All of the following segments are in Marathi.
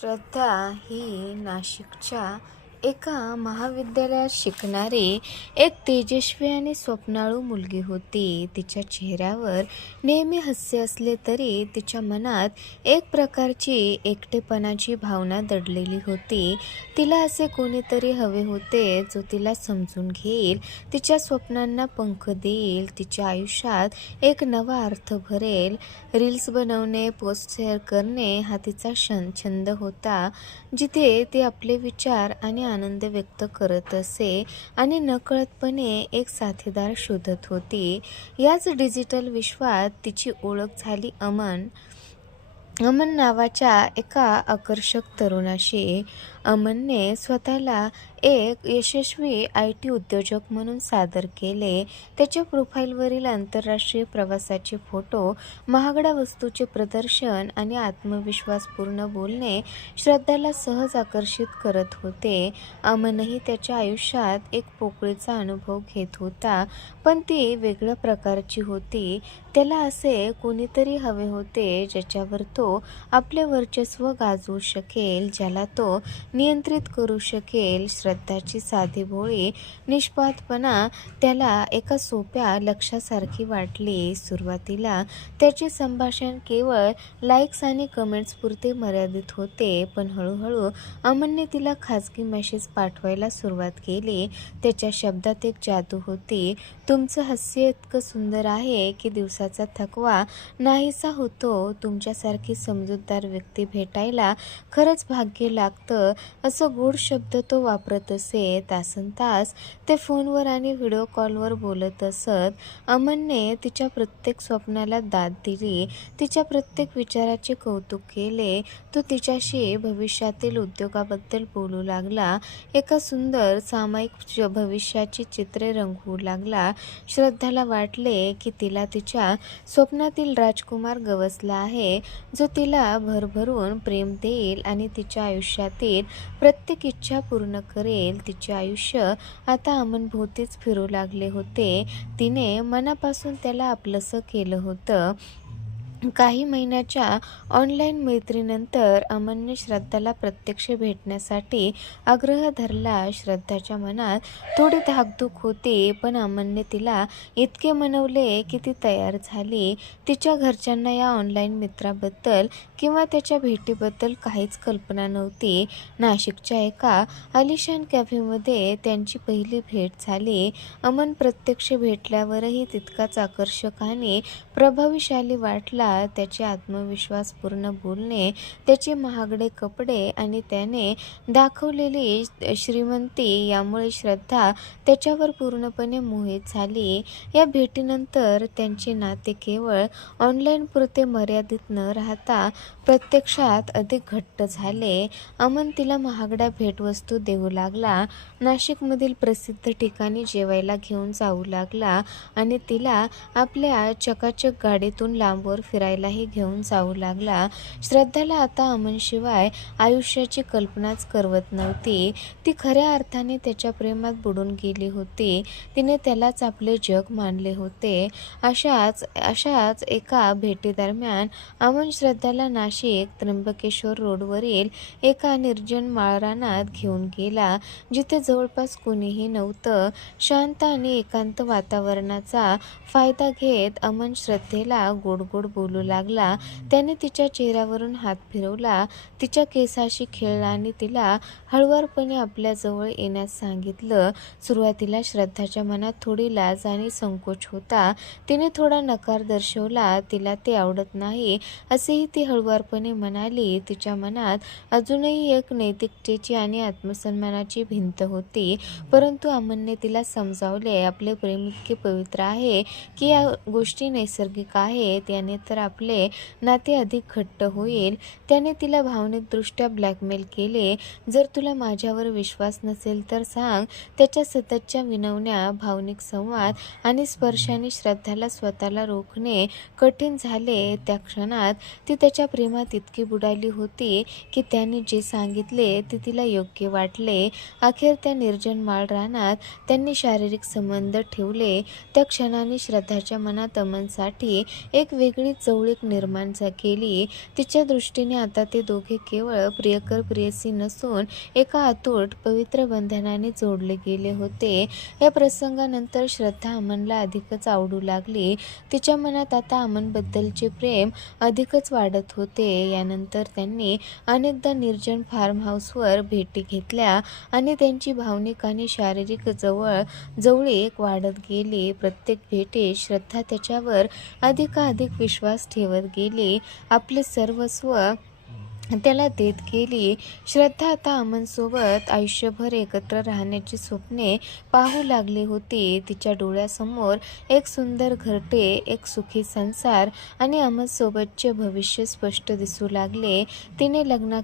श्रद्धा ही नाशिकच्या एका महाविद्यालयात शिकणारी एक तेजस्वी आणि स्वप्नाळू मुलगी होती. तिच्या चेहऱ्यावर नेहमी हास्य असले तरी तिच्या मनात एक प्रकारची एकटेपणाची भावना दडलेली होती. तिला असे कोणीतरी हवे होते जो तिला समजून घेईल तिच्या स्वप्नांना पंख देईल तिच्या आयुष्यात एक नवा अर्थ भरेल. रील्स बनवणे पोस्ट शेअर करणे हा तिचा छंद होता जिथे ती आपले विचार आणि आनंद व्यक्त करत असे आणि नकळतपणे एक साथीदार शोधत होती. याच डिजिटल विश्वात तिची ओळख झाली अमन. अमन नावाच्या एका आकर्षक तरुणाशी. अमनने स्वतःला एक यशस्वी आय टी उद्योजक म्हणून सादर केले. त्याच्या प्रोफाईलवरील आंतरराष्ट्रीय प्रवासाचे फोटो महागड्या वस्तूचे प्रदर्शन आणि आत्मविश्वासपूर्ण बोलणे श्रद्धाला सहज आकर्षित करत होते. अमनही त्याच्या आयुष्यात एक पोकळीचा अनुभव घेत होता पण ती वेगळ्या प्रकारची होती. त्याला असे कोणीतरी हवे होते ज्याच्यावर तो आपले वर्चस्व गाजवू शकेल ज्याला तो नियंत्रित करू शकेल. श्रद्धाची साधी भोळी निष्पातपणा त्याला एका सोप्या लक्षासारखी वाटली. सुरुवातीला त्याचे संभाषण केवळ लाईक्स आणि कमेंट्सपुरते मर्यादित होते पण हळूहळू अमनने तिला खाजगी मेसेज पाठवायला सुरुवात केली. त्याच्या शब्दात एक जादू होती. तुमचं हास्य इतकं सुंदर आहे की दिवसाचा थकवा नाहीसा होतो. तुमच्यासारखी समजूतदार व्यक्ती भेटायला खरंच भाग्य लागतं. असं गोड शब्द तो वापरत असे तासन तास ते फोनवर आणि व्हिडिओ कॉलवर बोलत असत. अमनने तिच्या प्रत्येक स्वप्नाला दाद दिली. तिच्या प्रत्येक विचाराचे कौतुक केले. तो तिच्याशी भविष्यातील उद्योगाबद्दल बोलू लागला. एका सुंदर सामायिक भविष्याची चित्रे रंगवू लागला. श्रद्धाला वाटले की तिला तिच्या स्वप्नातील राजकुमार गवसला आहे जो तिला भरभरून प्रेम देईल आणि तिच्या आयुष्यातील प्रत्येक इच्छा पूर्ण करेल तिचे आयुष्य आता अमनभोवतीच फिरू लागले होते. तिने मनापासून त्याला आपलंसं केलं होतं. काही महिन्याच्या ऑनलाईन मैत्रीनंतर अमनने श्रद्धाला प्रत्यक्ष भेटण्यासाठी आग्रह धरला. श्रद्धाच्या मनात थोडी धाकधूक होती पण अमनने तिला इतके मनवले की ती तयार झाली. तिच्या घरच्यांना या ऑनलाईन मित्राबद्दल किंवा त्याच्या भेटीबद्दल काहीच कल्पना नव्हती. नाशिकच्या एका आलिशान कॅफेमध्ये त्यांची पहिली भेट झाली. अमन प्रत्यक्ष भेटल्यावरही तितकाच आकर्षक आणि प्रभावीशाली वाटला. त्याचे आत्मविश्वासपूर्ण बोलणे त्याचे महागडे कपडे आणि त्याने दाखवलेली श्रीमंती यामुळे श्रद्धा त्याच्यावर पूर्णपणे मोहित झाली. या भेटीनंतर त्यांचे नाते केवळ ऑनलाईन पुरते मर्यादित न राहता प्रत्यक्षात अधिक घट्ट झाले. अमन तिला महागड्या भेटवस्तू देऊ लागला. नाशिकमधील प्रसिद्ध ठिकाणी जेवायला घेऊन जाऊ लागला आणि तिला आपल्या चकाचक गाडीतून लांबवर फिरायलाही घेऊन जाऊ लागला. श्रद्धाला आता अमनशिवाय आयुष्याची कल्पनाच करवत नव्हती. ती खऱ्या अर्थाने त्याच्या प्रेमात बुडून गेली होती. तिने त्यालाच आपले जग मानले होते. अशाच अशाच एका भेटीदरम्यान अमन श्रद्धाला नाशिक त्र्यंबकेश्वर रोडवरील एका निर्जन माळरानात घेऊन गेला जिथे जवळपास कोणीही नव्हतं. शांत आणि एकांत वातावरणाचा फायदा घेत अमन श्रद्धेला गोड गोड बोलू लागला. त्याने तिच्या चेहऱ्यावरून हात फिरवला तिच्या केसाशी खेळला आणि तिला हळुवारपणे आपल्याजवळ येण्यास सांगितलं. सुरुवातीला श्रद्धाच्या मनात थोडी लाज आणि संकोच होता. तिने थोडा नकार दर्शवला तिला ते आवडत नाही असेही ती हळुवारपणे म्हणाली तिच्या मनात अजूनही एक नैतिकतेची आणि आत्मसन्मानाची भिंत होती. परंतु अमनने तिला समजावले आपले प्रेम इतके पवित्र आहे की या गोष्टी नैसर्गिक आहेत. याने तर आपले नाते अधिक घट्ट होईल. त्याने तिला भावनिकदृष्ट्या ब्लॅकमेल केले. जर तुला माझ्यावर विश्वास नसेल तर सांग त्याच्या सततच्या विनवण्या भावनिक संवाद आणि स्पर्शाने श्रद्धाला स्वतःला रोखणे कठीण झाले. त्या क्षणात ती त्याच्या प्रेमात इतकी बुडाली होती की त्यांनी जे सांगितले ते तिला योग्य वाटले. अखेर त्या निर्जन माळ रानात त्यांनी शारीरिक संबंध ठेवले. त्या क्षणाने श्रद्धाच्या मनात अमनसाठी एक वेगळी चवळीक निर्माण केली. तिच्या दृष्टीने आता ते दोघे केवळ प्रियकर प्रियसी नसून एका अतूट पवित्र बंधनाने जोडले गेले होते. या प्रसंगानंतर श्रद्धा अमनला अधिकच आवडू लागली. तिच्या मनात आता अमनबद्दलचे प्रेम अधिकच वाढत होते. यानंतर त्यांनी अनेकदा निर्जन फार्म हाऊसवर भेटी घेतल्या आणि त्यांची भावनिक आणि शारीरिक जवळ जवळीक वाढत गेली. प्रत्येक भेटीत श्रद्धा त्याच्यावर अधिकाधिक विश्वास ठेवत गेली. आपले सर्वस्व त्याला देत गेली. श्रद्धा आता अमनसोबत आयुष्यभर एकत्र राहण्याची स्वप्ने पाहू लागली होती. तिच्या डोळ्यासमोर एक सुंदर घरटे एक सुखी संसार आणि अमनसोबतचे भविष्य स्पष्ट दिसू लागले. तिने लग्ना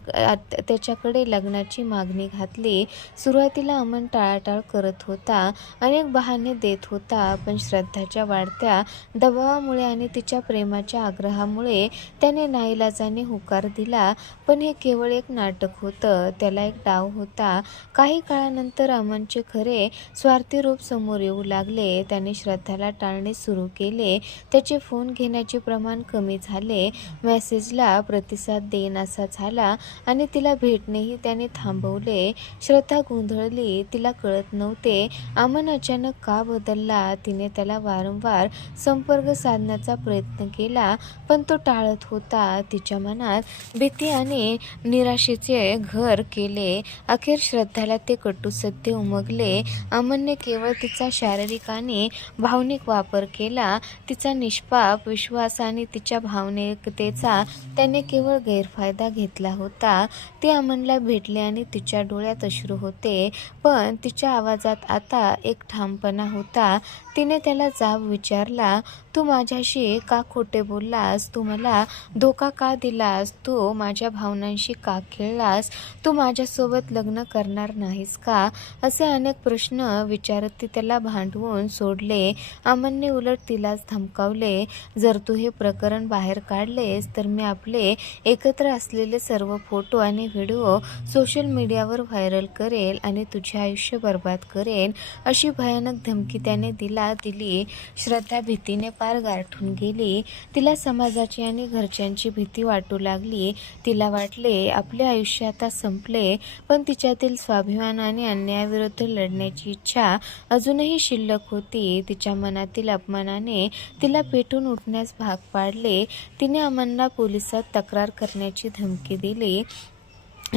त्याच्याकडे लग्नाची मागणी घातली. सुरुवातीला अमन टाळाटाळ करत होता अनेक बहाणे देत होता पण श्रद्धाच्या वाढत्या दबावामुळे आणि तिच्या प्रेमाच्या आग्रहामुळे त्याने नाईलाजाने होकार दिला. पण हे केवळ एक नाटक होतं. त्याला एक डाव होता. काही काळानंतर अमनचे खरे स्वार्थी रूप समोर येऊ लागले. त्याने श्रद्धाला टाळणे सुरू केले. त्याचे फोन घेण्याचे प्रमाण कमी झाले. मेसेजला प्रतिसाद देईनासा झाला आणि तिला भेटणेही त्याने थांबवले. श्रद्धा गोंधळली. तिला कळत नव्हते. अमन अचानक का बदलला? तिने त्याला वारंवार संपर्क साधण्याचा प्रयत्न केला पण तो टाळत होता. तिच्या मनात भीती आणि निराशेचे घर केले. अखेर श्रद्धाला ते कटू सत्य उमगले. अमनने केवळ तिचा शारीरिक आणि भावनिक वापर केला. तिचा निष्पाप विश्वास आणि तिच्या भावनिकतेचा त्याने केवळ गैरफायदा घेतला होता. ते अमनला भेटले आणि तिच्या डोळ्यात अश्रू होते. पण तिच्या आवाजात आता एक ठामपणा होता. तिने त्याला जाब विचारला तू माझ्याशी का खोटे बोललास तू मला धोका का दिलास? तू माझ्या भावनांशी का खेळलास? तू माझ्यासोबत लग्न करणार नाहीस का? असे अनेक प्रश्न विचारत ती त्याला भांडवून सोडले. अमनने उलट तिलाच धमकावले जर तू हे प्रकरण बाहेर काढलेस तर मी आपले एकत्र असलेले सर्व फोटो आणि व्हिडिओ सोशल मीडियावर व्हायरल करेल आणि तुझे आयुष्य बर्बाद करेन अशी भयानक धमकी त्याने दिला. दिली. श्रद्धा भीतीने पार गाठून गेली. तिला समाजाची आणि घरच्यांची भीती वाटू लागली. तिला वाटले आपले आयुष्य आता संपले पण तिच्यातील स्वाभिमान आणि अन्यायाविरुद्ध लढण्याची इच्छा अजूनही शिल्लक होती. तिच्या मनातील अपमानाने तिला पेटून उठण्यास भाग पाडले. तिने अमनला पोलिसात तक्रार करण्याची धमकी दिली.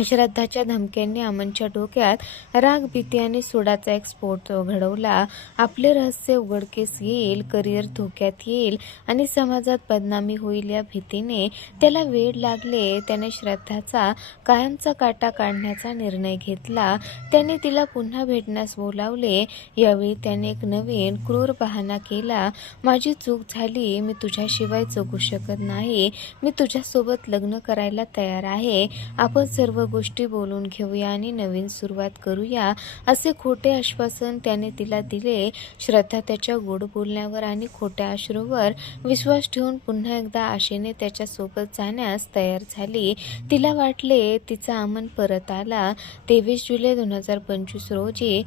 श्रद्धाच्या धमक्यांनी अमनच्या डोक्यात राग भीती आणि सोडाचा एक स्फोट घडवला. आपले रहस्य उघडकीस येईल करिअर धोक्यात येईल आणि समाजात बदनामी होईल या भीतीने त्याला वेळ लागले. त्याने श्रद्धाचा कायमचा काटा काढण्याचा निर्णय घेतला. त्याने तिला पुन्हा भेटण्यास बोलावले. यावेळी त्याने एक नवीन क्रूर बहाणा केला. माझी चूक झाली. मी तुझ्याशिवाय जगू शकत नाही. मी तुझ्यासोबत लग्न करायला तयार आहे. आपण सर्व गोष्टी बोलून घेऊया आणि नवीन सुरुवात करूया. असे खोटे आश्वासन त्याने तिला दिले. श्रद्धा त्याच्या गोड बोलण्यावर आणि खोट्या अश्रूवर विश्वास ठेवून पुन्हा एकदा आशेने त्याच्यासोबत जाण्यास तयार झाली. तिला वाटले तिचा अमन परत आला. तेवीस जुलै दोन हजार पंचवीस रोजी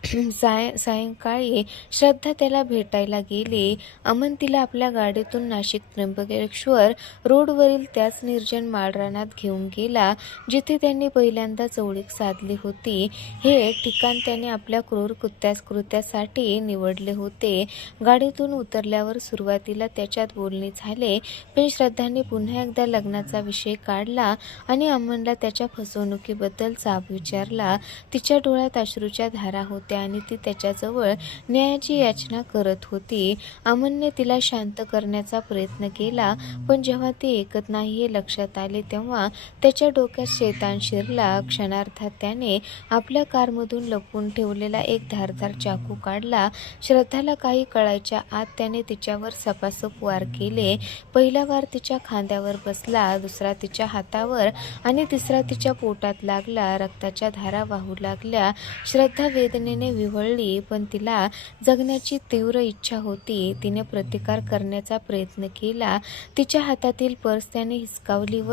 साय सायंकाळी श्रद्धा त्याला भेटायला गेली. अमन तिला आपल्या गाडीतून नाशिक त्र्यंबकेश्वर रोडवरील त्याच निर्जन माळरानात घेऊन गेला जिथे त्यांनी पहिल्यांदा चवळीक साधली होती. हे ठिकाण त्याने आपल्या क्रूर कृत्यास कृत्यासाठी निवडले होते. गाडीतून उतरल्यावर सुरुवातीला त्याच्यात बोलणे झाले. पण श्रद्धाने पुन्हा एकदा लग्नाचा विषय काढला आणि अमनला त्याच्या फसवणुकीबद्दल जाब विचारला. तिच्या डोळ्यात अश्रूच्या धारा होत्या. आणि ती त्याच्याजवळ न्यायाची याचना करत होती. अमनने तिला शांत करण्याचा प्रयत्न केला पण जेव्हा ती ऐकत नाही हे लक्षात आले तेव्हा त्याच्या डोक्यात शेतान शिरला. क्षणार्थात त्याने आपल्या कारमधून लपवून ठेवलेला एक धारधार चाकू काढला. श्रद्धाला काही कळायच्या आत त्याने तिच्यावर सपासप वार केले. पहिला वार तिच्या खांद्यावर बसला दुसरा तिच्या हातावर आणि तिसरा तिच्या पोटात लागला. रक्ताच्या धारा वाहू लागल्या. श्रद्धा वेदनेने वेदनेने विव्हळली पण तिला जगण्याची तीव्र इच्छा होती. तिने प्रतिकार करण्याचा प्रयत्न केला. तिच्या हातातील पर्स त्याने हिसकावली व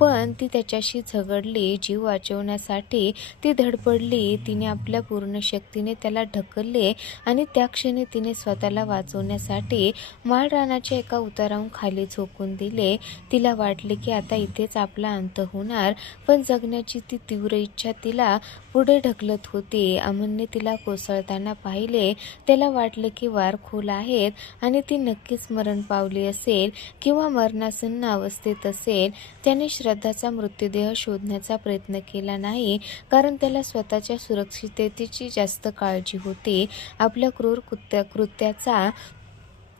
पण ती त्याच्याशी झगडली. जीव वाचवण्यासाठी ती धडपडली. तिने आपल्या पूर्ण शक्तीने त्याला ढकलले आणि त्या क्षणी तिने स्वतःला वाचवण्यासाठी माळरानाच्या एका उताराहून खाली झोकून दिले. तिला वाटले की आता इथेच आपला अंत होणार पण जगण्याची ती तीव्र इच्छा तिला पुढे ढकलत होती. अमनने तिला कोसळताना पाहिले त्याला वाटले की वार खोल आहेत आणि ती नक्कीच मरण पावली असेल किंवा मरणासन्न अवस्थेत असेल. त्याने श्रद्धाचा मृत्यूदेह शोधण्याचा प्रयत्न केला नाही कारण त्याला स्वतःच्या सुरक्षिततेची जास्त काळजी होती. आपल्या क्रूर कृत्या कृत्याचा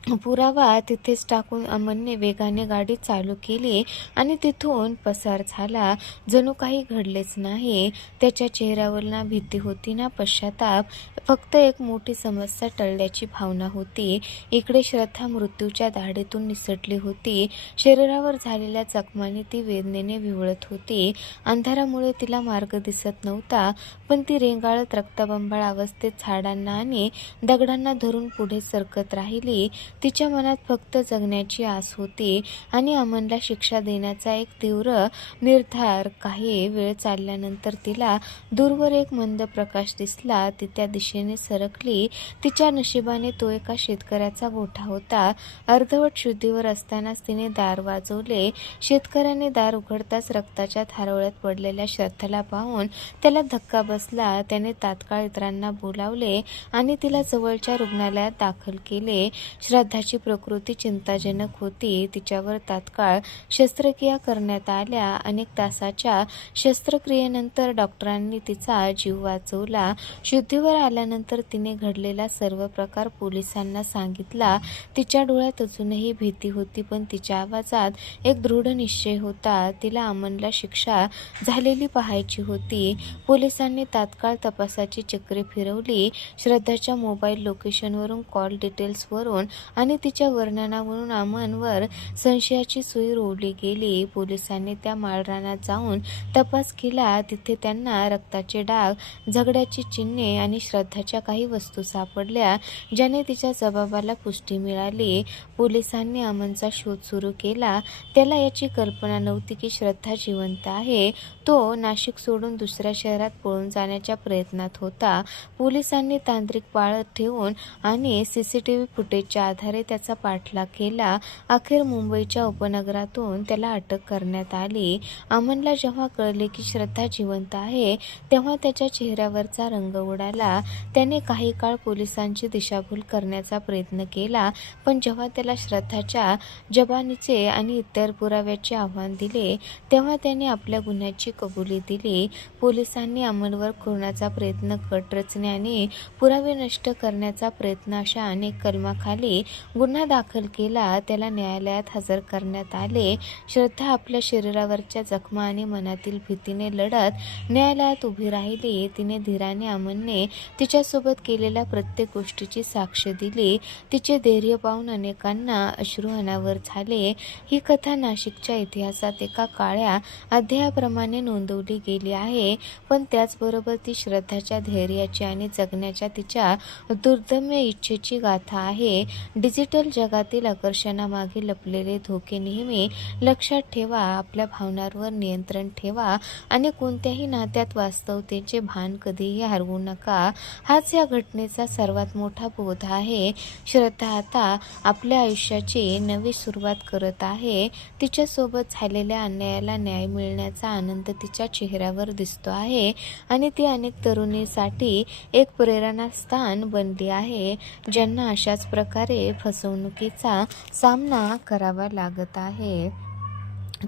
पुरावा तिथेच टाकून अमनने वेगाने गाडी चालू केली आणि तिथून पसार झाला. जणू काही घडलेच नाही. त्याच्या चेहऱ्यावर ना भीती होती ना पश्चाताप. फक्त एक मोठी समस्या टळल्याची भावना होती. इकडे श्रद्धा मृत्यूच्या दाढेतून निसटली होती. शरीरावर झालेल्या जखमाने ती वेदनेने विवळत होती. अंधारामुळे तिला मार्ग दिसत नव्हता पण ती रेंगाळत रक्तबंबाळ अवस्थेत झाडांना आणि दगडांना धरून पुढे सरकत राहिली. तिच्या मनात फक्त जगण्याची आस होती आणि अमनला शिक्षा देण्याचा एक तीव्र निर्धार काही वेळ चालल्यानंतर तिला दूरवर एक मंद प्रकाश दिसला. ती त्या दिशेने सरकली. तिच्या नशिबाने तो एका शेतकऱ्याचा गोठा होता. अर्धवट शुद्धीवर असतानाच तिने दार वाजवले. शेतकऱ्याने दार उघडताच रक्ताच्या थारोळ्यात पडलेल्या श्रद्धाला पाहून त्याला धक्का बसला. त्याने तात्काळ इतरांना बोलावले आणि तिला जवळच्या रुग्णालयात दाखल केले. श्रद्धा श्रद्धाची प्रकृती चिंताजनक होती. तिच्यावर तात्काळ शस्त्रक्रिया करण्यात आल्या. अनेक तासाच्या शस्त्रक्रियेनंतर डॉक्टरांनी तिचा जीव वाचवला. शुद्धीवर आल्यानंतर तिने घडलेला सर्व प्रकार पोलिसांना सांगितला. तिच्या डोळ्यात अजूनही भीती होती पण तिच्या आवाजात एक दृढ निश्चय होता. तिला अमनला शिक्षा झालेली पाहायची होती. पोलिसांनी तात्काळ तपासाची चक्रे फिरवली. श्रद्धाच्या मोबाईल लोकेशनवरून कॉल डिटेल्सवरून आणि तिच्या वर्णनावरून अमनवर संशयाची सुई रोवली गेली. पोलिसांनी त्या माळरानात जाऊन तपास केला. तिथे त्यांना रक्ताचे डाग झगड्याची चिन्हे आणि श्रद्धाच्या काही वस्तू सापडल्या ज्याने तिच्या जबाबाला पुष्टी मिळाली. पोलिसांनी अमनचा शोध सुरू केला. त्याला याची कल्पना नव्हती की श्रद्धा जिवंत आहे. तो नाशिक सोडून दुसऱ्या शहरात पळून जाण्याच्या प्रयत्नात होता. पोलिसांनी तांत्रिक पाळत ठेवून आणि सी सी टी व्ही फुटेजच्या आधारे त्याचा पाठलाग केला. अखेर मुंबईच्या उपनगरातून त्याला अटक करण्यात आली. अमनला जेव्हा कळले की श्रद्धा जिवंत आहे तेव्हा त्याच्या चेहऱ्यावरचा रंग उडाला. त्याने काही काळ पोलिसांची दिशाभूल करण्याचा प्रयत्न केला पण जेव्हा त्याला श्रद्धाच्या जबानीचे आणि इतर पुराव्याचे आव्हान दिले तेव्हा त्याने आपल्या गुन्ह्याची कबुली दिली. पोलिसांनी अमनवर खुरण्याचा प्रयत्न कट रचण्याने पुरावे नष्ट करण्याचा प्रयत्न अशा अनेक कलमाखाली गुन्हा दाखल केला त्याला न्यायालयात हजर करण्यात आले. श्रद्धा आपल्या शरीरावरच्या जखमा आणि मनातील भीतीने लढत न्यायालयात उभी राहिली. तिने धीराने अमनने तिच्यासोबत केलेल्या प्रत्येक गोष्टीची साक्ष दिली. तिचे धैर्य पाहून अनेकांना अश्रू अनावर झाले. ही कथा नाशिकच्या इतिहासात एका काळ्या अध्यायाप्रमाणे नोंदवली गेली आहे. पण त्याचबरोबर ती श्रद्धाच्या धैर्याची आणि जगण्याच्या तिच्या दुर्दम्य इच्छेची गाथा आहे. डिजिटल जगातील आकर्षणामागे लपलेले धोके नेहमी लक्षात ठेवा आपल्या भावनांवर नियंत्रण ठेवा आणि कोणत्याही नात्यात वास्तवतेचे भान कधीही हरवू नका. हाच या घटनेचा सर्वात मोठा बोध आहे. श्रद्धा आता आपल्या आयुष्याची नवी सुरुवात करत आहे. तिच्यासोबत झालेल्या अन्यायाला न्याय मिळण्याचा आनंद तिच्या चेहऱ्यावर दिसतो आहे आणि ती अनेक तरुणीसाठी एक प्रेरणास्थान बनली आहे. ज्यांना अशाच प्रकारे फसवणुकीचा सामना करावा लागत आहे.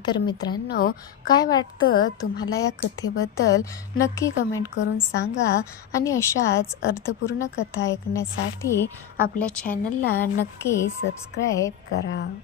तर मित्रांनो काय वाटतं? तुम्हाला या कथेबद्दल नक्की कमेंट करून सांगा आणि अशाच अर्थपूर्ण कथा ऐकण्यासाठी आपल्या चॅनलला नक्की सबस्क्राईब करा.